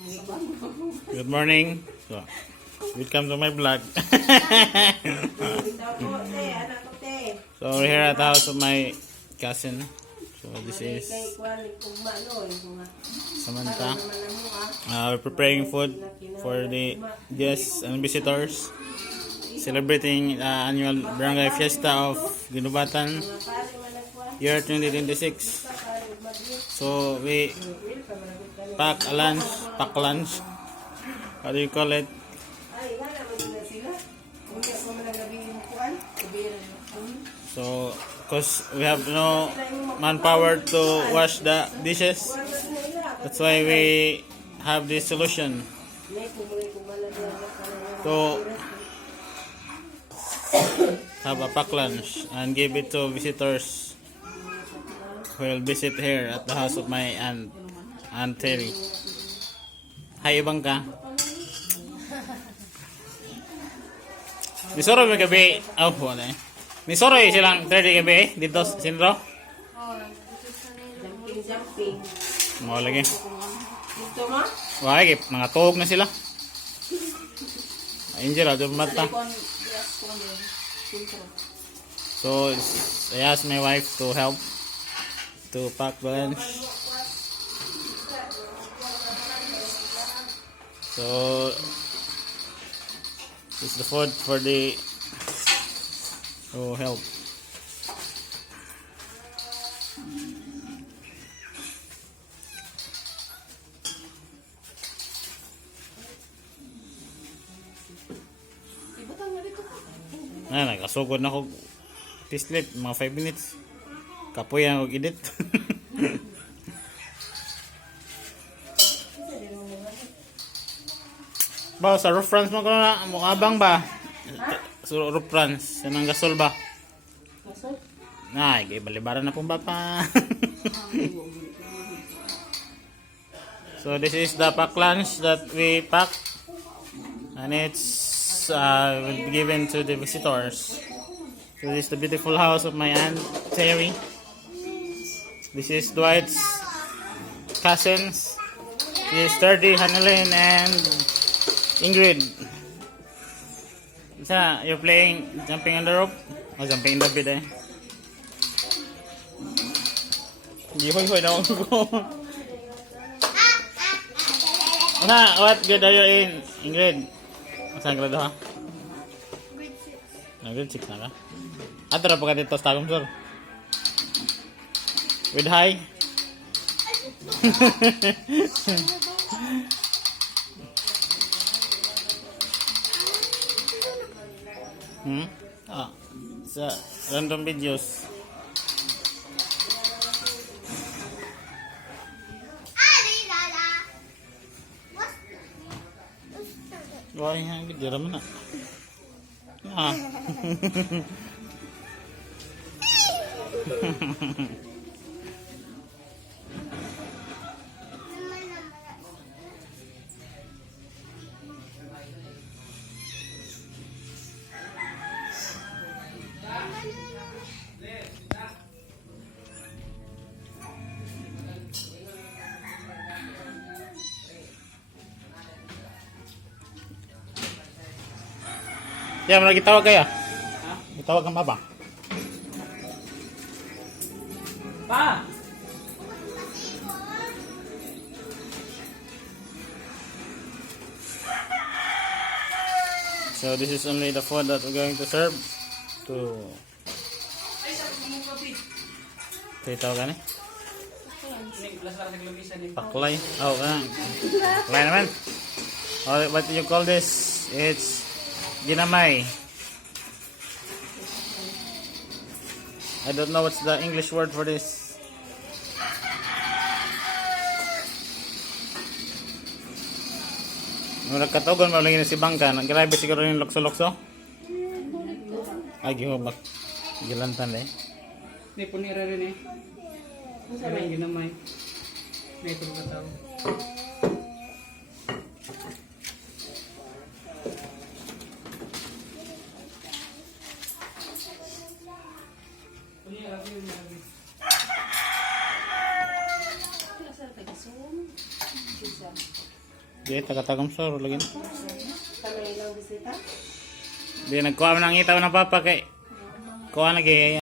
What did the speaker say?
Good morning. So, welcome to my vlog. So we're here at the house of my cousin. So this is Samantha. We're preparing food for the guests and visitors, celebrating annual barangay fiesta of Ginubatan year 2026. So we pack lunch. How do you call it? So, because we have no manpower to wash the dishes, that's why we have this solution to have a pack lunch and give it to visitors who will visit here at the house of my Aunt Terry. Hi, ibang ka. Misoro may gabi. Oh, wala eh. Misoro silang 30 gabi dito sa sentro. Jumping. Mo lagi. Dito mo? Wala lagi, mga tuhog na sila. Angel, ato mata. So, I asked my wife to help to pack the lunch. So, this is the food for the help. Nakasugod na ako sleep mga 5 minutes. Kapoy ang edit. Ba, sa roof France mo ko na, mukhabang ba? Sa roof France, yan ang gasol ba? Gasol? Ay, balibaran na pong bapa. So this is the pack lunch that we pack. And it's given to the visitors. So this is the beautiful house of my Aunt Terry. This is Dwight's cousins. This is Sturdy, Hanelin, and Ingrid. Isa, you're playing jumping on the rope? Oh, jumping in the bed eh. Hindi hoy na ako. What grade are you in, Ingrid? Saan grado ha? Grade 6 na ka? Ato na pagka dito sa tagom, sir. With high? Sa random videos. Wah, yang gede mana? Ah. Ya, mau lagi tawag kayo? Itawag kang baba. Pa! So this is only the food that we're going to serve to itawag ka ni? Paklay. Oh, paklay naman. Oh, what do you call this? It's ginamay. I don't know what's the English word for this. Nung nagkatugon, malingin na si Bangka. Grabe siguro yung lokso-lokso. Ay, gihubak. Gilantan eh. May punira rin eh. May ginamay. May ito kataw. Di, taga-tagam sor. Lagi na. Kami ilang bisita. Di, nagkuha mo ng itaw ng papa kay. Kuha lagi.